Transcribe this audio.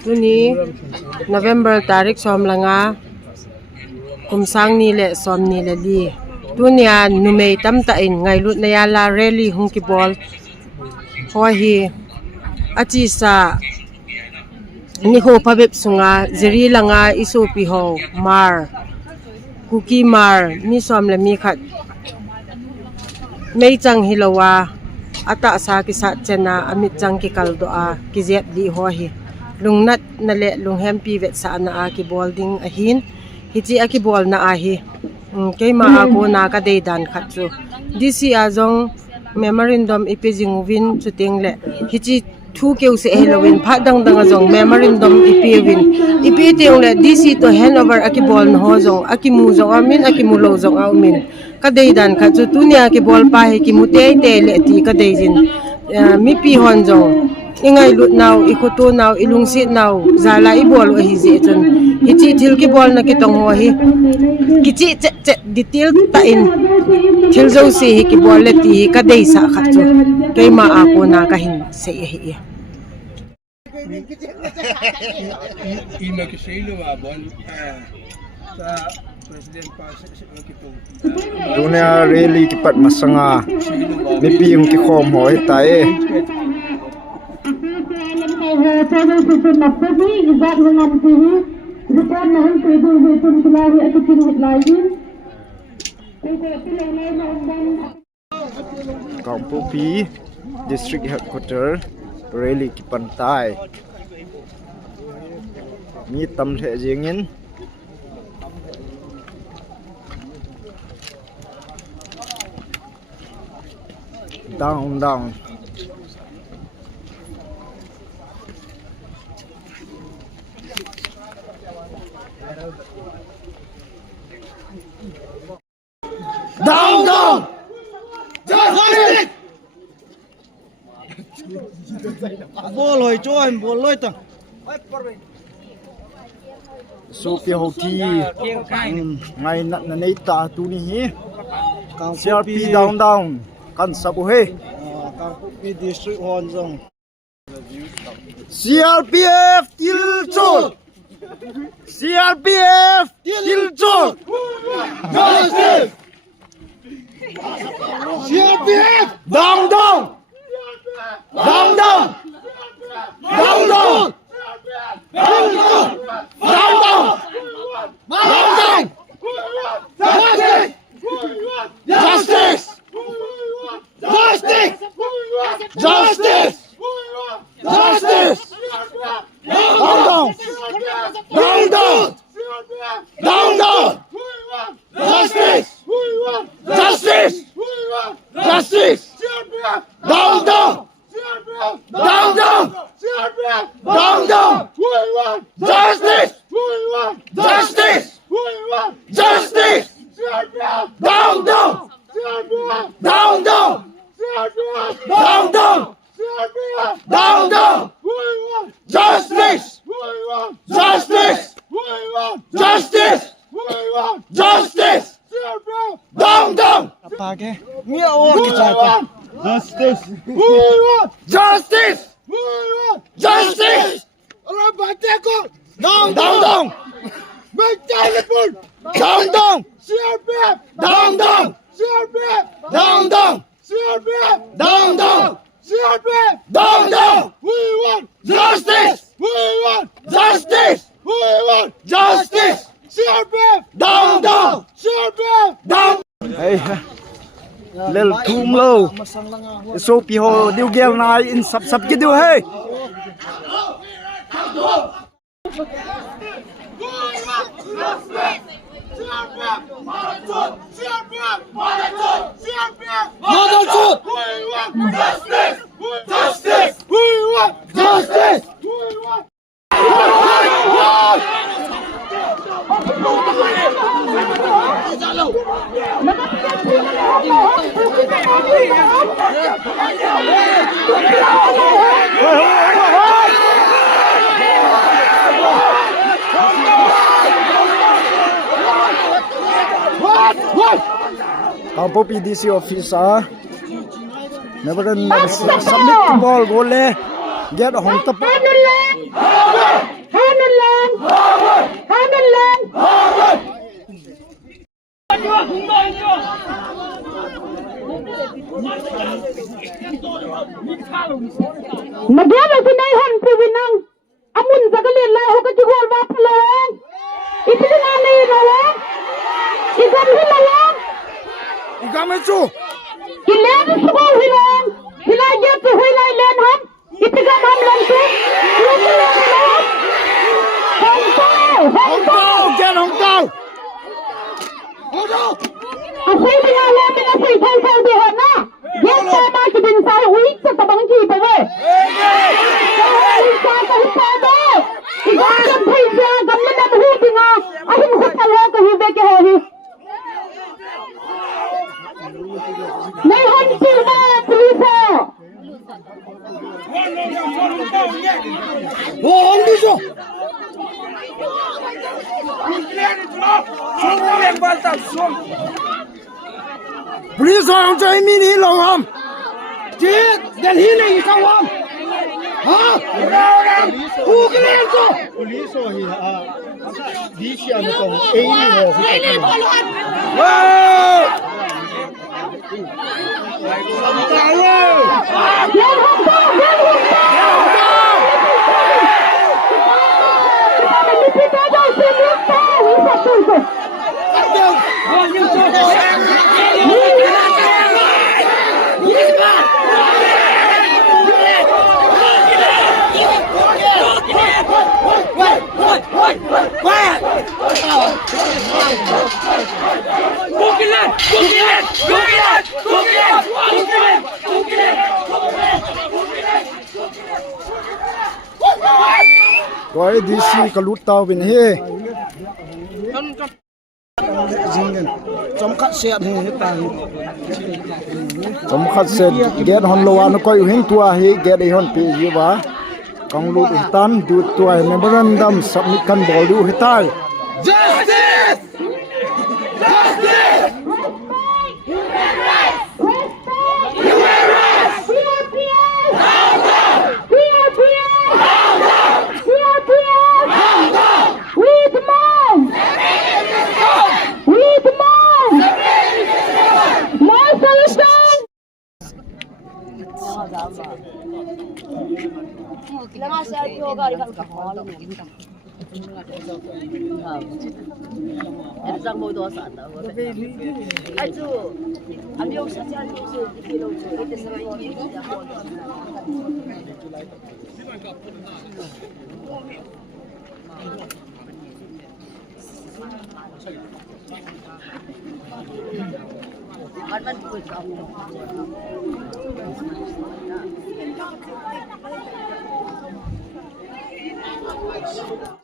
Tuni November tarik som langa kumsang ni le som ni le li tunia numei tam ta in ngai lut na ya la rally hung ki bol ho hi achi sa ni ho pabep sunga zeri langa isu pi ho mar kuki mar mi som le mi khat mei chang hilowa ata sa ki sa chena amit chang ki kal do a ki zep di ho hi lungnat na le lunghem pi vet sa na a ki bolding a hin hichi a ki bol na a hi keima a ko na ka dei dan khat chu dc a jong memorandum ipejing win chuting le hichi thu keu se halloween pha dang dang a jong memorandum ipi win ipi teung le dc to handover a ki bol no ho jong a ki mu jong a min a ki mu lo jong a min ka dei dan khat chu tunia ki bol pa he ki mu te te le ti ka dei jin mi pi hon jong ingai lut naw ikoto naw ilungsi naw zala I bol hi je chon hichi thil ki bol na ki tong ho hi kichi che detail ta in thil zo se hi ki bol le ti ka dei sa kha chu keima a ko na ka hin se hi ina ki selo wa bon sa president pa sa kito dunia rally ki pat masanga mi piung ki khom hoi tae Kampung Pi district headquarter rally ki pantai mi tam the jingin down down down down justice bol loi choi bol loi ta so pi ho ti ngai na nei ta tu ni hi CRP down down kan sabu he Kampung Pi district hon jong CRPF Tilchol CRPF Tilchol justice CRPF down down down down down down down down down down down down justice justice justice justice down down down down down down justice justice justice down down down down down down justice justice justice down down down down down down down down justice justice justice justice down down apage mi awor ki chata justice justice justice ora bate ko down down down make telephone down down CRPF down down CRPF down down CRPF down down CRPF down down we want justice we want justice we want justice CRPF down down CRPF down hey lel thum lo so pi ho diu gel na in sab sab ki diu hey justice we want justice Kampung Pi DC office never submit the ball go le get a hong tap chu Ki len suko hilang. Hilai dia tu hilai len ham. Itiga ham len tu. Lu len ham. Hong Tao. gen hong tao Asai dengan len dengan asai thai dia na. Dia sama ki bin sai ui sa tabang ki pa we. Sa ka pa do. Iga kan thai sa gam na na hu dinga. Ahim khut ka ho ka hu be ke ho hi. Nahi hon chi ba police. wo hong di chu police hong chai mi ni lo ham chi den hi nei ka ham ha hu ke len chu police hi a di sia no ko ei ni ho Rồi đi xí cái lút tàu bên he. Chấm cắt xe thì hết tài. Chấm cắt xe get hòn lô nó coi hình tua he get đi hòn pi gì vậy? Kang lút tan du tua memorandum submit kan bol du hết tài. Justice! Justice!